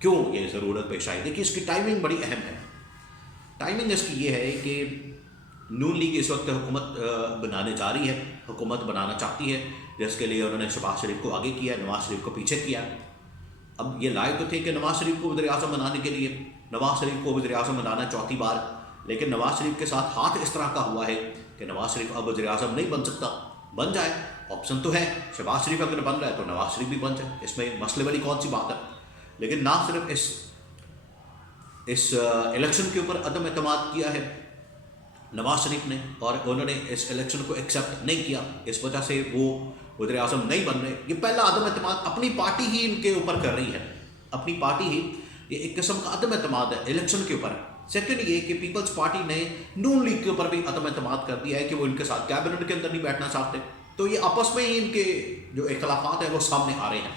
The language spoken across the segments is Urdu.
کیوں یہ ضرورت پیش آئی؟ دیکھیے اس کی ٹائمنگ بڑی اہم ہے. ٹائمنگ اس کی یہ ہے کہ نون لیگ اس وقت حکومت بنانے جا رہی ہے، حکومت بنانا چاہتی ہے، جس کے لیے انہوں نے شہباز شریف کو آگے کیا، نواز شریف کو پیچھے کیا. اب یہ لائق تو تھے کہ نواز شریف کو وزیر اعظم بنانے کے لیے، نواز شریف کو وزیر اعظم بنانا چوتھی بار، لیکن نواز شریف کے ساتھ ہاتھ اس طرح کا ہوا ہے کہ نواز شریف اب وزیر اعظم نہیں بن سکتا. بن جائے، آپشن تو ہے، شہباز شریف اگر بن رہا ہے تو نواز شریف بھی بن جائے، اس میں مسئلے والی کون سی بات ہے. لیکن نہ صرف اس الیکشن کے اوپر عدم اعتماد کیا ہے نواز شریف نے، اور انہوں نے اس الیکشن کو ایکسیپٹ نہیں کیا، اس وجہ سے وہ وزیر اعظم نہیں بن رہے. یہ پہلا عدم اعتماد اپنی پارٹی ہی ان کے اوپر کر رہی ہے، اپنی پارٹی ہی، یہ ایک قسم کا عدم اعتماد ہے الیکشن کے اوپر. سیکنڈ یہ کہ پیپلز پارٹی نے نون لیگ کے اوپر بھی عدم اعتماد کر دیا ہے کہ وہ ان کے ساتھ کیبنٹ کے اندر نہیں بیٹھنا چاہتے. تو یہ آپس میں ہی ان کے جو اختلافات ہیں وہ سامنے آ رہے ہیں.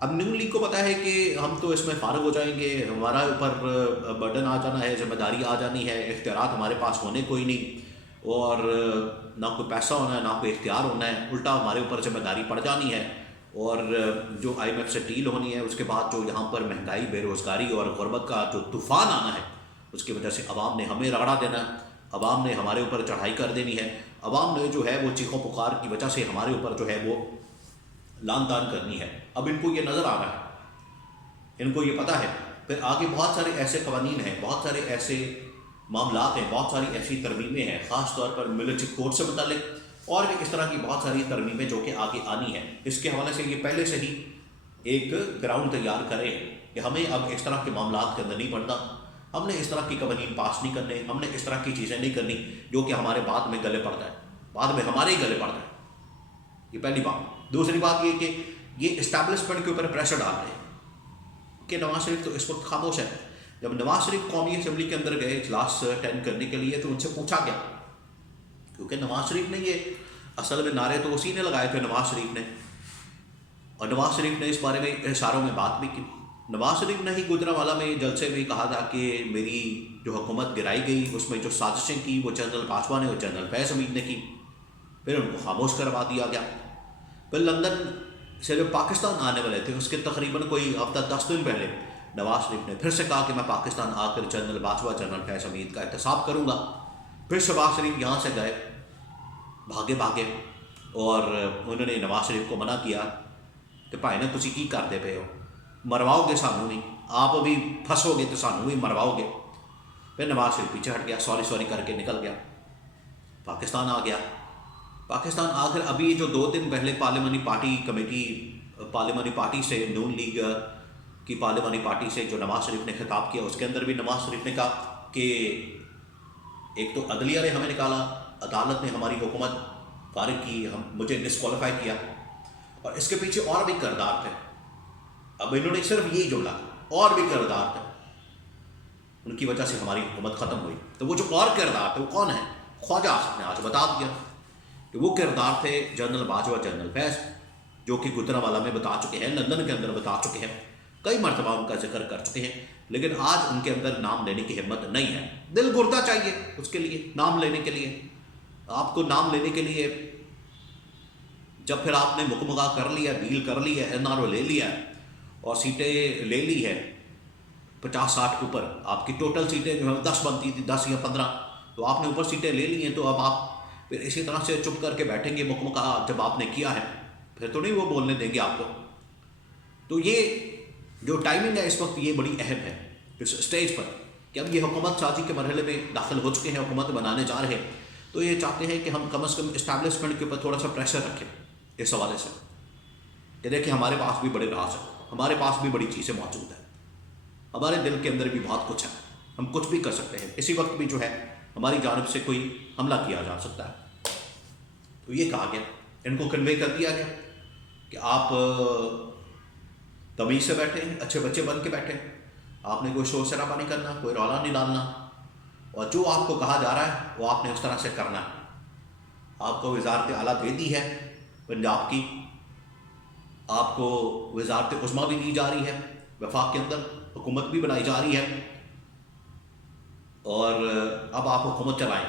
اب نون لیگ کو پتا ہے کہ ہم تو اس میں فارغ ہو جائیں گے، ہمارا اوپر برڈن آ جانا ہے، ذمہ داری آ جانی ہے، اختیارات ہمارے پاس ہونے کوئی نہیں، اور نہ کوئی پیسہ ہونا ہے، نہ کوئی اختیار ہونا ہے، الٹا ہمارے اوپر ذمہ داری پڑ جانی ہے. اور جو آئی ایم ایف سے ڈیل ہونی ہے، اس کے بعد جو یہاں پر مہنگائی، بے روزگاری اور غربت کا جو طوفان آنا ہے، اس کی وجہ سے عوام نے ہمیں رگڑا دینا ہے، عوام نے ہمارے اوپر چڑھائی کر دینی ہے، عوام نے جو ہے وہ چیخوں پکار کی وجہ سے ہمارے اوپر جو ہے وہ لان تان کرنی ہے. اب ان کو یہ نظر آ رہا ہے، ان کو یہ پتہ ہے. پھر آگے بہت سارے ایسے قوانین ہیں، بہت سارے ایسے معاملات ہیں، بہت ساری ایسی ترمیمیں ہیں، خاص طور پر ملٹری کورٹ سے متعلق، اور بھی اس طرح کی بہت ساری ترمیمیں جو کہ آگے آنی ہیں. اس کے حوالے سے یہ پہلے سے ہی ایک گراؤنڈ تیار کرے کہ ہمیں اب اس طرح کے معاملات کے اندر نہیں پڑنا، ہم نے اس طرح کی قوانین پاس نہیں کرنے، ہم نے اس طرح کی چیزیں نہیں کرنی جو کہ ہمارے بعد میں گلے پڑتا ہے، بعد میں ہمارے ہی گلے پڑتا ہے. یہ پہلی بات. دوسری بات یہ کہ یہ اسٹیبلشمنٹ کے اوپر پریشر ڈال رہے ہیں کہ نواز شریف تو اس وقت خاموش ہے. جب نواز شریف قومی اسمبلی کے اندر گئے اجلاس اٹینڈ کرنے کے لیے تو ان سے پوچھا گیا، کیونکہ نواز شریف نے یہ اصل میں نعرے تو اسی نے لگائے تھے نواز شریف نے، اور نواز شریف نے اس بارے میں اشاروں میں بات بھی کی. نواز شریف نے ہی گجرانوالہ میں جلسے میں کہا تھا کہ میری جو حکومت گرائی گئی اس میں جو سازشیں کی وہ جنرل باجوہ نے اور جنرل فیض حمید نے کی. پھر ان کو خاموش کروا دیا گیا. پھر لندن سے جو پاکستان آنے والے تھے اس کے تقریباً کوئی ہفتہ 10 دن پہلے نواز شریف نے پھر سے کہا کہ میں پاکستان آ کر جنرل باجوہ، جنرل فیض حمید کا احتساب کروں گا. پھر شہباز شریف یہاں سے گئے بھاگے اور انہوں نے نواز شریف کو منع کیا کہ بھائی نے تسی کی کرتے پے ہو، مرواؤ گے سانوں بھی، آپ ابھی پھنسو گے تو سانوں بھی مرواؤ گے. پھر نواز شریف پیچھے ہٹ گیا، سوری کر کے نکل گیا، پاکستان آ گیا. پاکستان آ کر ابھی جو 2 دن پہلے پارلیمانی پارٹی کمیٹی، پارلیمانی پارٹی سے، نون لیگ کی پارلیمانی پارٹی سے جو نواز شریف نے خطاب کیا، اس کے اندر بھی نواز شریف نے کہا کہ ایک تو عدلیہ نے ہمیں نکالا، عدالت نے ہماری حکومت فارغ کی، مجھے ڈسکوالیفائی کیا، اور اس کے پیچھے اور بھی کردار تھے. اب انہوں نے صرف یہی جملہ، اور بھی کردار تھے، ان کی وجہ سے ہماری حکومت ختم ہوئی. تو وہ جو اور کردار تھے وہ کون ہیں؟ خواجہ آصف نے آج بتا دیا کہ وہ کردار تھے جنرل باجوہ، جنرل فیض، جو کہ گجرانوالہ میں بتا چکے ہیں، لندن کے اندر بتا چکے ہیں، کئی مرتبہ ان کا ذکر کر چکے ہیں، لیکن آج ان کے اندر نام لینے کی ہمت نہیں ہے. دل گردہ چاہیے اس کے لیے، نام لینے کے لیے. آپ کو نام لینے کے لیے جب پھر آپ نے مکمگا کر لیا، ڈیل کر لی ہے، این آر او لے لیا ہے اور سیٹیں لے لی ہے 50-60 کے اوپر، آپ کی ٹوٹل سیٹیں جو ہیں 10 بنتی تھی، 10 یا 15، تو آپ نے اوپر سیٹیں لے لی ہیں. تو اب آپ پھر اسی طرح سے چپ کر کے بیٹھیں گے مکمگا جب آپ نے کیا ہے، پھر تو نہیں وہ بولنے دیں گے آپ کو. تو یہ جو ٹائمنگ ہے اس وقت یہ بڑی اہم ہے اس اسٹیج پر کہ اب یہ حکومت سازی کے مرحلے میں داخل ہو چکے ہیں، حکومت بنانے جا رہے ہیں. تو یہ چاہتے ہیں کہ ہم کم از کم اسٹیبلشمنٹ کے اوپر تھوڑا سا پریشر رکھیں اس حوالے سے کہ دیکھیں ہمارے پاس بھی بڑے راز ہیں، ہمارے پاس بھی بڑی چیزیں موجود ہیں، ہمارے دل کے اندر بھی بہت کچھ ہے، ہم کچھ بھی کر سکتے ہیں، اسی وقت بھی جو ہے ہماری جانب سے کوئی حملہ کیا جا سکتا ہے. تو یہ کہا گیا، ان کو کنوے کر دیا گیا کہ آپ تمیز سے بیٹھیں، اچھے بچے بن کے بیٹھیں، آپ نے کوئی شور شرابہ نہیں کرنا، کوئی رولا نہیں ڈالنا، اور جو آپ کو کہا جا رہا ہے وہ آپ نے اس طرح سے کرنا ہے. آپ کو وزارت اعلیٰ دے دی ہے پنجاب کی، آپ کو وزارت عظمیٰ بھی دی جا رہی ہے، وفاق کے اندر حکومت بھی بنائی جا رہی ہے، اور اب آپ حکومت چلائیں.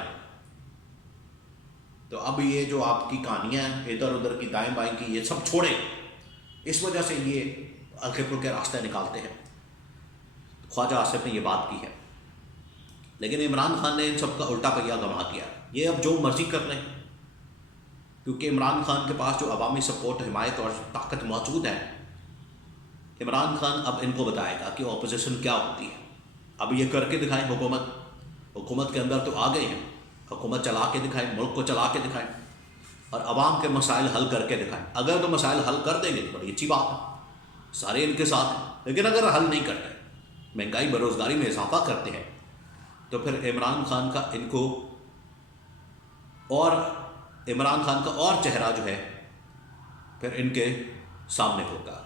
تو اب یہ جو آپ کی کہانیاں ہیں ادھر ادھر کی، دائیں بائیں کی، یہ سب چھوڑیں. اس وجہ سے یہ ہلکے پھلکے راستے نکالتے ہیں. خواجہ آصف نے یہ بات کی ہے. لیکن عمران خان نے ان سب کا الٹا پہیہ گما دیا. یہ اب جو مرضی کر لیں، کیونکہ عمران خان کے پاس جو عوامی سپورٹ، حمایت اور طاقت موجود ہے. عمران خان اب ان کو بتائے گا کہ اپوزیشن کیا ہوتی ہے. اب یہ کر کے دکھائیں. حکومت کے اندر تو آ گئے ہیں، حکومت چلا کے دکھائیں، ملک کو چلا کے دکھائیں اور عوام کے مسائل حل کر کے دکھائیں. اگر تو مسائل حل کر دیں گے تو بڑی اچھی بات ہے، سارے ان کے ساتھ ہیں. لیکن اگر حل نہیں کرتے، مہنگائی بے روزگاری میں اضافہ کرتے ہیں، تو پھر عمران خان کا اور چہرہ جو ہے پھر ان کے سامنے ہوگا.